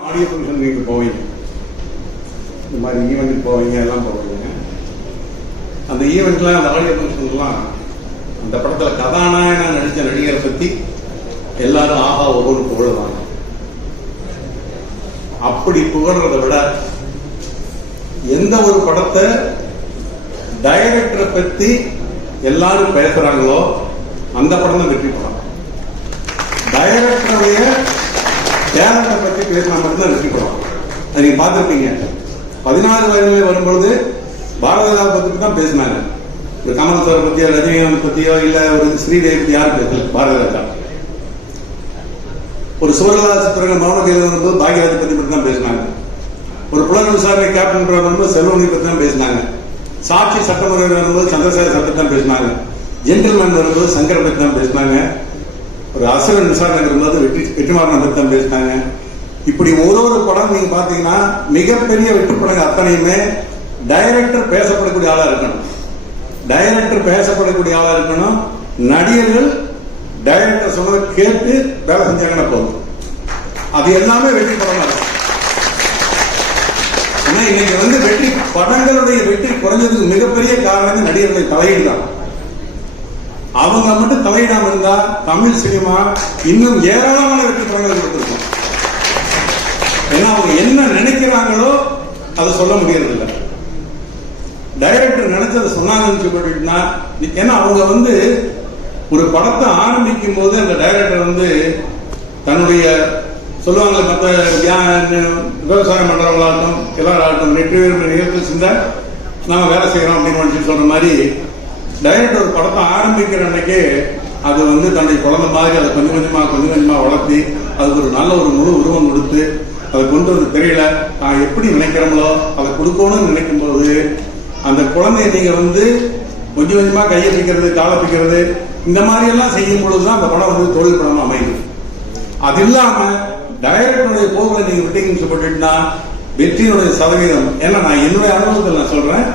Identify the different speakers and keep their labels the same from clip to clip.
Speaker 1: Audio function நீங்கள் போவீங்க. இந்த மாதிரி ஈவெண்ட்டுக்கு போவீங்க எல்லாம் போவீங்க. அந்த ஈவெண்ட்லாம் அந்த ஆடியோ ஃபங்க்ஷன்லாம் அந்த படத்தில் கதாநாயகனா நடித்த நடிகரை பற்றி எல்லாரும் ஆஹா ஒவ்வொரு புகழுவாங்க. அப்படி புகழ்றதை விட எந்த ஒரு படத்தை டைரக்டரை பத்தி எல்லாரும் பேசுறாங்களோ அந்த படம் தான் வெற்றி படம். டைரக்டருடைய டேலண்ட்டை பத்தி பேசினா மட்டும்தான் வெற்றி படம். நீங்க பார்த்துருப்பீங்க. பதினாறு வயதுல வரும்பொழுது பாரதிதாச பத்தி தான் பேசினாங்க ஒரு கமல் சார் பத்தியோ ரஜினிகாந்த் பத்தியோ இல்ல ஒரு ஸ்ரீதேவி பத்தி யாரும் பேசல? பாரதிதாசா. ஒரு சுவரலா சித்திரங்கள் மௌன கைது வரும்போது பாக்யராஜ் பத்தி மட்டும் தான் பேசினாங்க. ஒரு புலன் விசாரணை கேப்டன் வரும்போது செல்வமணி பத்தி தான் பேசினாங்க. சாட்சி சட்டமுறை வரும்போது சந்திரசேகர் சட்டத்தை தான் பேசினாங்க. ஜென்டில்மேன் வரும்போது சங்கர் பத்தி தான் பேசினாங்க. ஒரு அசுரன் விசாரணைங்கிற போது வெற்றி வெற்றிமாறன் பத்தி தான் பேசினாங்க. இப்படி ஒரு ஒரு படம் நீங்க பாத்தீங்கன்னா மிகப்பெரிய வெற்றி படங்கள் அத்தனையுமே டைரக்டர் பேசப்படக்கூடிய ஆளா இருக்கணும். டைரக்டர் பேசப்படக்கூடிய ஆளா இருக்கணும். நடிகர்கள் டைரக்டர் சொன்னதை கேட்டு வேலை செஞ்சாங்கன்னா போதும். அது எல்லாமே வெற்றி படமா இருக்கும். ஆனா இன்னைக்கு வந்து வெற்றி படங்களுடைய வெற்றி குறைஞ்சதுக்கு மிகப்பெரிய காரணம் நடிகர்களை தலையீடு தான் அவங்க மட்டும் தலையிடாம இருந்தா தமிழ் சினிமா இன்னும் ஏராளமான வெற்றி படங்கள் கொடுத்திருக்கும். ஏன்னா அவங்க என்ன நினைக்கிறாங்களோ அதை சொல்ல முடியறதில்ல. டைரக்டர் நினைச்சதை சொன்னாங்கன்னு சொல்லிட்டுனா ஏன்னா அவங்க வந்து ஒரு படத்தை ஆரம்பிக்கும் போது அந்த டைரக்டர் வந்து தன்னுடைய சொல்லுவாங்க மற்ற விவசாயம் பண்றவங்களாகட்டும் எல்லாராகட்டும் நெற்றி நிகழ்ச்சி சிந்தா நாம வேலை செய்யறோம் அப்படின்னு நினைச்சு சொல்ற மாதிரி டைரக்டர் ஒரு படத்தை ஆரம்பிக்கிற அன்னைக்கு அது வந்து தன்னுடைய குழந்தை மாதிரி அதை கொஞ்சம் கொஞ்சமா கொஞ்சம் கொஞ்சமா வளர்த்தி அதுக்கு ஒரு நல்ல ஒரு முழு உருவம் கொடுத்து அதை கொண்டு வந்து தெரியல. நான் எப்படி நினைக்கிறோமோ அதை கொடுக்கணும்னு நினைக்கும் போது அந்த குழந்தைய நீங்க வந்து கொஞ்சம் கொஞ்சமா கையை பிக்கிறது காலை பிக்கிறது இந்த மாதிரி எல்லாம் செய்யும் பொழுதுதான் அந்த படம் வந்து தொழில் படமா அமையுது. அது இல்லாம டைரக்டருடைய போகலை நீங்க விட்டீங்கன்னு சொல்லிட்டுனா வெற்றியினுடைய சதவீதம். ஏன்னா நான் என்னுடைய அனுபவத்தில் நான் சொல்றேன்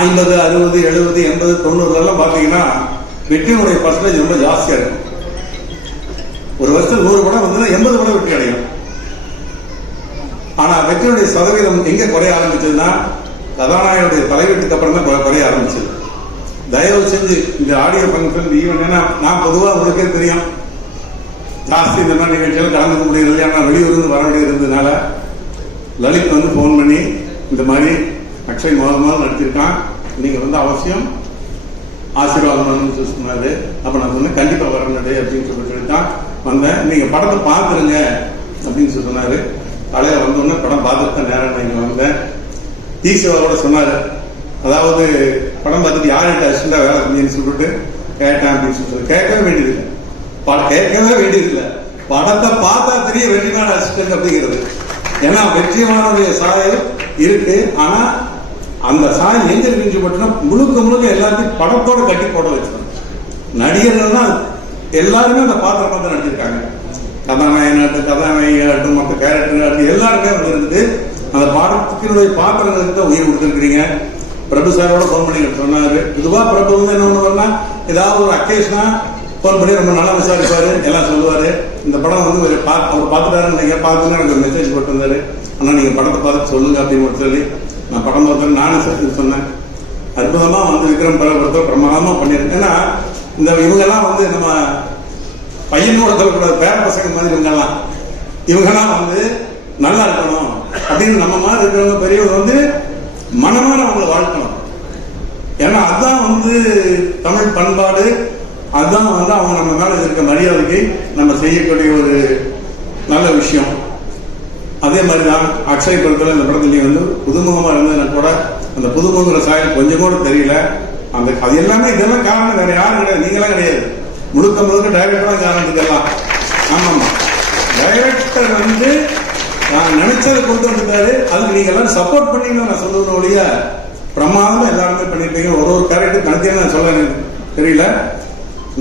Speaker 1: ஐம்பது அறுபது எழுபது எண்பது தொண்ணூறு எல்லாம் பாத்தீங்கன்னா வெற்றியினுடைய பர்சன்டேஜ் ரொம்ப ஜாஸ்தியா இருக்கும். ஒரு வருஷத்துல நூறு படம் வந்து எண்பது படம் வெற்றி அடையும். ஆனா வெற்றியுடைய சதவீதம் எங்க குறைய ஆரம்பிச்சதுன்னா கதாநாயகனுடைய தலைவீட்டுக்கு அப்புறம் தான் குறைய ஆரம்பிச்சது. தயவு செஞ்சு இந்த ஆடியோ ஃபங்க்ஷன் ஈவெண்ட்னா நான் பொதுவாக உங்களுக்கே தெரியும்? ஜாஸ்தி இந்த மாதிரி நிகழ்ச்சியில் கலந்துக்க முடியறது வெளியூர் வெளியூர்ந்து வர வேண்டியது இருந்ததுனால லலித் வந்து ஃபோன் பண்ணி இந்த மாதிரி அக்ஷய் முதல் முதல் நடிச்சிருக்கான் நீங்க வந்து அவசியம் ஆசீர்வாதம் சொல்லி சொன்னாரு. அப்ப நான் சொன்னேன் கண்டிப்பா வரணுடே அப்படின்னு சொல்லி சொல்லித்தான் வந்தேன். நீங்க படத்தை பார்த்துருங்க அப்படின்னு சொல்லி சொன்னாரு. காலையில வந்தோடனே படம் பார்த்துட்டு நேரம் நான் இங்கே வந்தேன். ஈஸ்வரோட சொன்னாரு அதாவது படம் பார்த்துட்டு யார்கிட்ட அசிஸ்டண்டா வேலை செஞ்சேன்னு சொல்லிட்டு கேட்டேன் அப்படின்னு சொல்லி கேட்கவே வேண்டியதில்லை. படம் கேட்கவே வேண்டியதில்லை. படத்தை பார்த்தா தெரிய வெற்றிமான அசிஸ்டன்ட் அப்படிங்கிறது. ஏன்னா வெற்றிமானுடைய சாயல் இருக்கு. ஆனா அந்த சாயம் எங்க இருக்குன்னு சொல்லிட்டுனா முழுக்க முழுக்க எல்லாத்தையும் படத்தோட கட்டி போட வச்சிருக்கோம் நடிகர்கள் தான் எல்லாருமே அந்த பாத்திரம் பார்த்து நடிச்சிருக்காங்க. கதாநாயகனாகட்டும் கதாநாயகியாகட்டும் மற்ற கேரக்டர் எல்லாருமே வந்து இருக்குது அந்த பாடத்தினுடைய பாத்திரங்களுக்கு தான் உயிர் கொடுத்துருக்கிறீங்க. பிரபு சாரோட ஃபோன் பண்ணி சொன்னாரு. இதுவா பிரபு வந்து என்ன பண்ணுவார்னா ஏதாவது ஒரு அக்கேஷனா ஃபோன் பண்ணி ரொம்ப நல்லா விசாரிப்பாரு எல்லாம் சொல்லுவாரு. இந்த படம் வந்து ஒரு பா அவர் பார்த்துட்டாருன்னு நீங்க பார்த்துன்னு எனக்கு மெசேஜ் போட்டிருந்தாரு. ஆனால் ஆனா நீங்க படத்தை பார்த்து சொல்லுங்க அப்படின்னு சொல்லி நான் படம் பார்த்தேன் நானும் சேர்த்து சொன்னேன். அற்புதமாக வந்து விக்ரம் பரபரத்தை பிரமாதமாக பண்ணியிருக்கேன். ஏன்னா இந்த இவங்கெல்லாம் வந்து நம்ம பையனோட சொல்லக்கூடாது பேர பசங்க மாதிரி இவங்கெல்லாம். இவங்கெல்லாம் வந்து நல்லா இருக்கணும் அப்படின்னு நம்ம மாதிரி இருக்கிறவங்க பெரியவங்க வந்து மனமான அவங்களை வாழ்க்கணும் ஏன்னா அதுதான் வந்து தமிழ் பண்பாடு. அதுதான் வந்து அவங்க நம்ம மேலே இருக்க மரியாதைக்கு நம்ம செய்யக்கூடிய ஒரு நல்ல விஷயம். அதே மாதிரி தான் அக்ஷய் அந்த படத்தில் படத்துல வந்து புதுமுகமாக இருந்ததுனா கூட அந்த புதுமுகங்கிற சாயல் கொஞ்சம் கூட தெரியல. அந்த அது எல்லாமே இதெல்லாம் காரணம் வேற யாரும் கிடையாது. நீங்களாம் கிடையாது. முழுக்க முழுக்க டைரக்டர் காரணம் இதெல்லாம் ஆமாம். டைரக்டர் வந்து நான் நினைச்சதை கொண்டு வந்துட்டாரு அதுக்கு நீங்க எல்லாம் சப்போர்ட் பண்ணீங்கன்னு நான் சொல்லுவேன் ஒழிய பிரமாதமா எல்லாருமே பண்ணிருப்பீங்க. ஒரு ஒரு கேரக்டர் தனித்தனியா நான் சொல்ல எனக்கு தெரியல.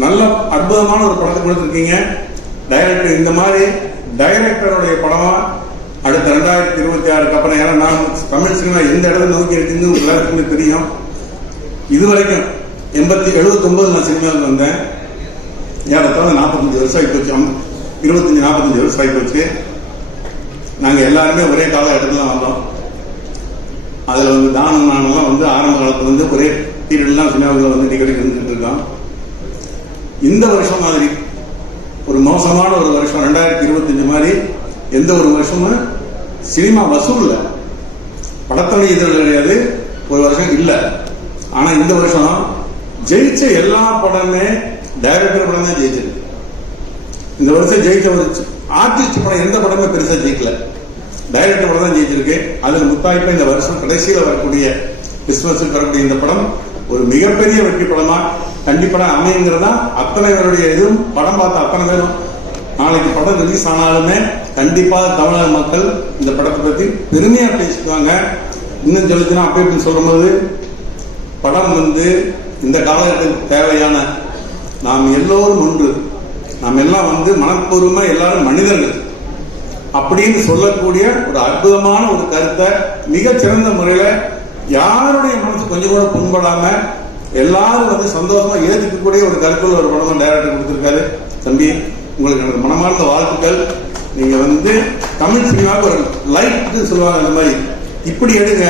Speaker 1: நல்ல அற்புதமான ஒரு படத்தை கொடுத்துருக்கீங்க. டைரக்டர் இந்த மாதிரி டைரக்டருடைய படமாக அடுத்த ரெண்டாயிரத்தி இருபத்தி ஆறுக்கு அப்புறம் ஏன்னா நான் தமிழ் சினிமா எந்த இடத்துல நோக்கி இருக்குன்னு எல்லாருக்குமே தெரியும். இது வரைக்கும் எண்பத்தி எழுபத்தொம்பது நான் சினிமாவுக்கு வந்தேன். ஏறத்தாழ நாற்பத்தஞ்சு வருஷம் ஆகி போச்சு இருபத்தஞ்சு நாற்பத்தஞ்சு வருஷம் ஆகி போச்சு எல்லாருமே ஒரே காலகட்டத்தில் தான் வந்தோம். அதில் வந்து தானம் நானெல்லாம் வந்து ஆரம்ப காலத்தில் வந்து ஒரே பீரியட்லாம் சினிமாவில் வந்து டிக்கெட் இருந்துகிட்டு இருக்கோம். இந்த வருஷம் மாதிரி ஒரு மோசமான ஒரு வருஷம் ரெண்டாயிரத்தி இருபத்தஞ்சு மாதிரி எந்த ஒரு வருஷமும் சினிமா வசூல்ல படத்தொழி இதழ் கிடையாது. ஒரு வருஷம் இல்லை. ஆனா இந்த வருஷம் ஜெயிச்ச எல்லா படமே டைரக்டர் படம் தான் ஜெயிச்சிருக்கு இந்த வருஷம் ஜெயிச்ச ஒரு ஆர்டிஸ்ட் படம் எந்த படமே பெருசா ஜெயிக்கல. டைரக்டர் படம் தான் ஜெயிச்சிருக்கு. அதுல முத்தாய்ப்பா இந்த வருஷம் கடைசியில வரக்கூடிய கிறிஸ்துமஸுக்கு வரக்கூடிய இந்த படம் ஒரு மிகப்பெரிய வெற்றி படமா. கண்டிப்பா அமையுங்கிறதா அத்தனை பேருடைய இதுவும் படம் பார்த்த அத்தனை பேரும் நாளைக்கு படம் ரிலீஸ் ஆனாலுமே கண்டிப்பாக தமிழக மக்கள் இந்த படத்தை பற்றி பெருமையாக பேசிக்குவாங்க. இன்னும் சொல்லிச்சுன்னா அப்படி இப்படி சொல்லும்போது படம் வந்து இந்த காலகட்டத்துக்கு தேவையான நாம் எல்லோரும் ஒன்று. நாம் எல்லாம் வந்து மனப்பூர்வமாக எல்லாரும் மனிதர்கள். அப்படின்னு சொல்லக்கூடிய ஒரு அற்புதமான ஒரு கருத்தை மிகச்சிறந்த முறையில் யாருடைய மனசு கொஞ்சம் கூட புண்படாமல் எல்லாரும் வந்து சந்தோஷமாக ஏற்றுக்கக்கூடிய ஒரு கருத்துள்ள ஒரு படம் டைரக்டர் கொடுத்துருக்காரு. தம்பி உங்களுக்கு எனக்கு மனமார்ந்த வாழ்த்துக்கள். நீங்க வந்து தமிழ் சினிமாவுக்கு ஒரு லைட் சொல்லுவாங்க அந்த மாதிரி. இப்படி எடுங்க.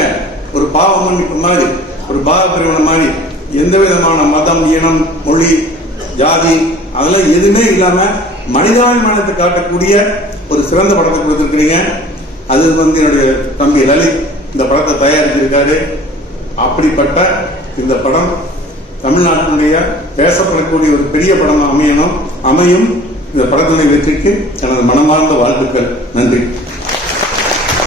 Speaker 1: ஒரு பாவ மன்னிப்பு மாதிரி ஒரு பாவ பிரிவினை மாதிரி. எந்த விதமான மதம் இனம் மொழி ஜாதி அதெல்லாம் எதுவுமே இல்லாம மனிதாபிமானத்தை காட்டக்கூடிய ஒரு சிறந்த படத்தை கொடுத்துருக்கிறீங்க. அது வந்து என்னுடைய தம்பி லலித் இந்த படத்தை தயாரிச்சிருக்காரு. அப்படிப்பட்ட இந்த படம் தமிழ்நாட்டினுடைய பேசப்படக்கூடிய ஒரு பெரிய படம் அமையணும். அமையும். இந்த படத்தினுடைய வெற்றிக்கு எனது மனமார்ந்த வாழ்த்துக்கள். நன்றி.